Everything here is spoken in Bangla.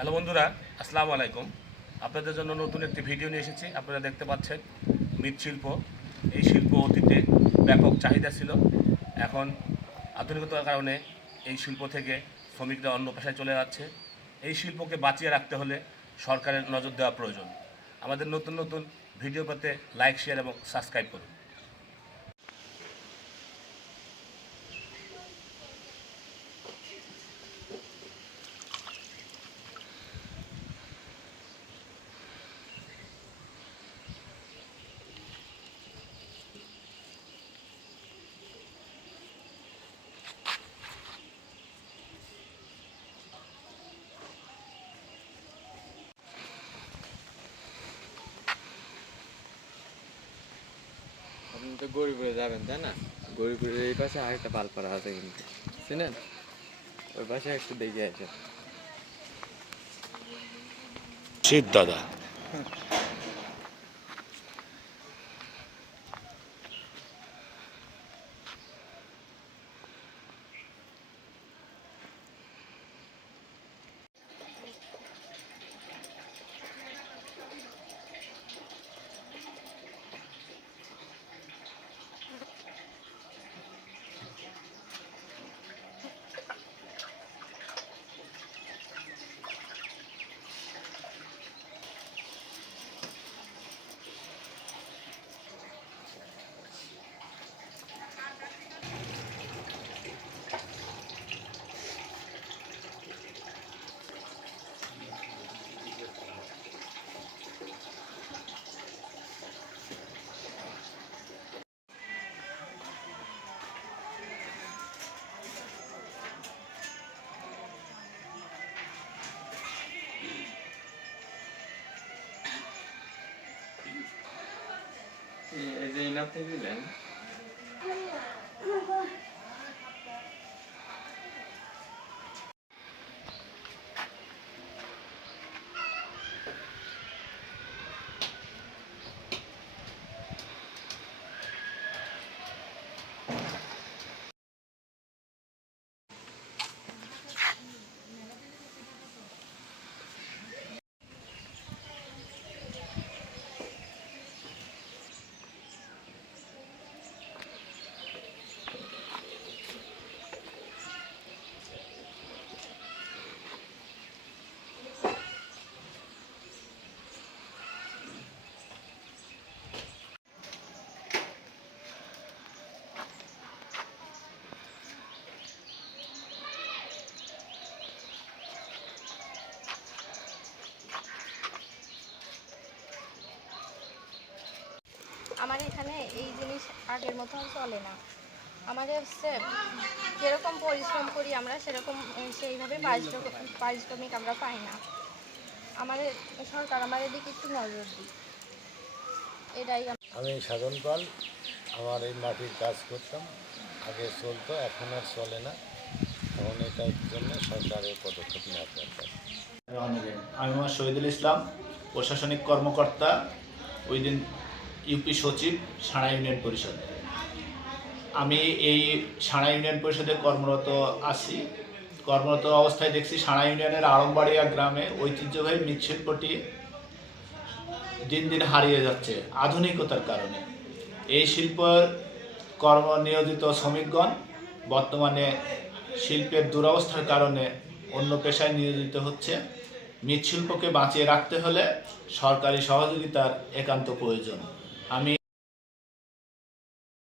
হ্যালো বন্ধুরা, আসসালামু আলাইকুম। আপনাদের জন্য নতুন একটি ভিডিও নিয়ে এসেছি। আপনারা দেখতে পাচ্ছেন মৃৎশিল্প। এই শিল্প অতীতে ব্যাপক চাহিদা ছিল। এখন আধুনিকতার কারণে এই শিল্প থেকে শ্রমিকরা অন্য পেশায় চলে যাচ্ছে। এই শিল্পকে বাঁচিয়ে রাখতে হলে সরকারের নজর দেওয়া প্রয়োজন। আমাদের নতুন নতুন ভিডিও পেতে লাইক, শেয়ার এবং সাবস্ক্রাইব করুন। আপনি যাবেন, তাই না? গরিপুরের এই পাশে আরেকটা পালপাড়া আছে কিন্তু। চিনেন ওই পাশে একটু দেখে আছে শীত দাদা। এই যে ইনাতে দিলেন আমার এখানে এই জিনিস আগের মতো চলে না। আমাদের হচ্ছে যেরকম পরিশ্রম করি আমরা সেরকম সেইভাবে পারিশ্রমিক আমরা পাই না। আমাদের সরকার আমাদের দিকে একটু নজর দিই এটাই আমি সাধন পাল আমার এই মাটির কাজ করতাম। আগে চলতো এখন আর চলে না। এখন এটার জন্য সরকারের পদক্ষেপ নেওয়া দরকার। আমি আমার শহীদুল ইসলাম প্রশাসনিক কর্মকর্তা। ওই উইদিন ইউপি সচিব সাড়া ইউনিয়ন পরিষদ। আমি এই সাড়া ইউনিয়ন পরিষদে কর্মরত আছি। কর্মরত অবস্থায় দেখছি সাড়া ইউনিয়নের আড়ংবাড়িয়া গ্রামে ঐতিহ্যবাহী মৃৎশিল্পটি দিন দিন হারিয়ে যাচ্ছে আধুনিকতার কারণে। এই শিল্প কর্ম নিয়োজিত শ্রমিকগণ বর্তমানে শিল্পের দুরবস্থার কারণে অন্য পেশায় নিয়োজিত হচ্ছে। মৃৎশিল্পকে বাঁচিয়ে রাখতে হলে সরকারি সহযোগিতার একান্ত প্রয়োজন। আমি